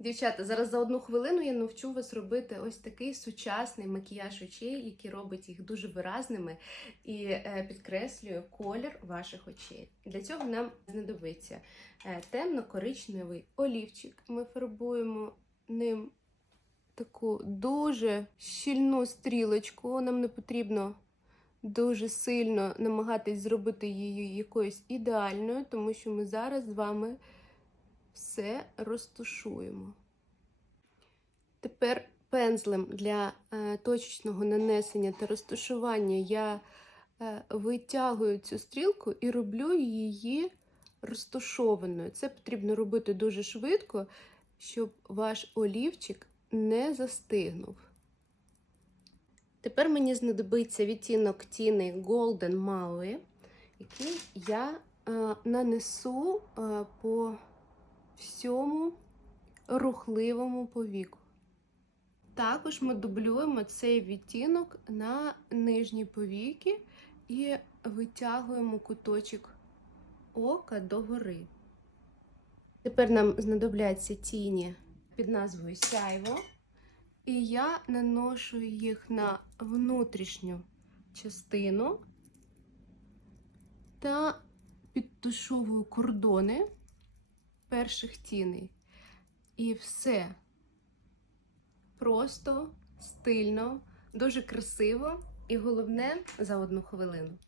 Дівчата, зараз за одну хвилину я навчу вас робити ось такий сучасний макіяж очей, який робить їх дуже виразними і е, підкреслює колір ваших очей. Для цього нам знадобиться е, темно-коричневий олівчик. Ми фарбуємо ним таку дуже щільну стрілочку. Нам не потрібно дуже сильно намагатись зробити її якоюсь ідеальною, тому що ми зараз з вами все розтушуємо. Тепер пензлем для е, точечного нанесення та розташування я е, витягую цю стрілку і роблю її розташованою. Це потрібно робити дуже швидко, щоб ваш олівчик не застигнув. Тепер мені знадобиться відтінок тіни Golden Maui, який я е, нанесу по всьому рухливому повіку. Також ми дублюємо цей відтінок на нижні повіки і витягуємо куточок ока догори. Тепер нам знадобляться тіні під назвою Сяйво. І я наношу їх на внутрішню частину та підтушовую кордони перших тіней. І все просто, стильно, дуже красиво і головне за одну хвилину.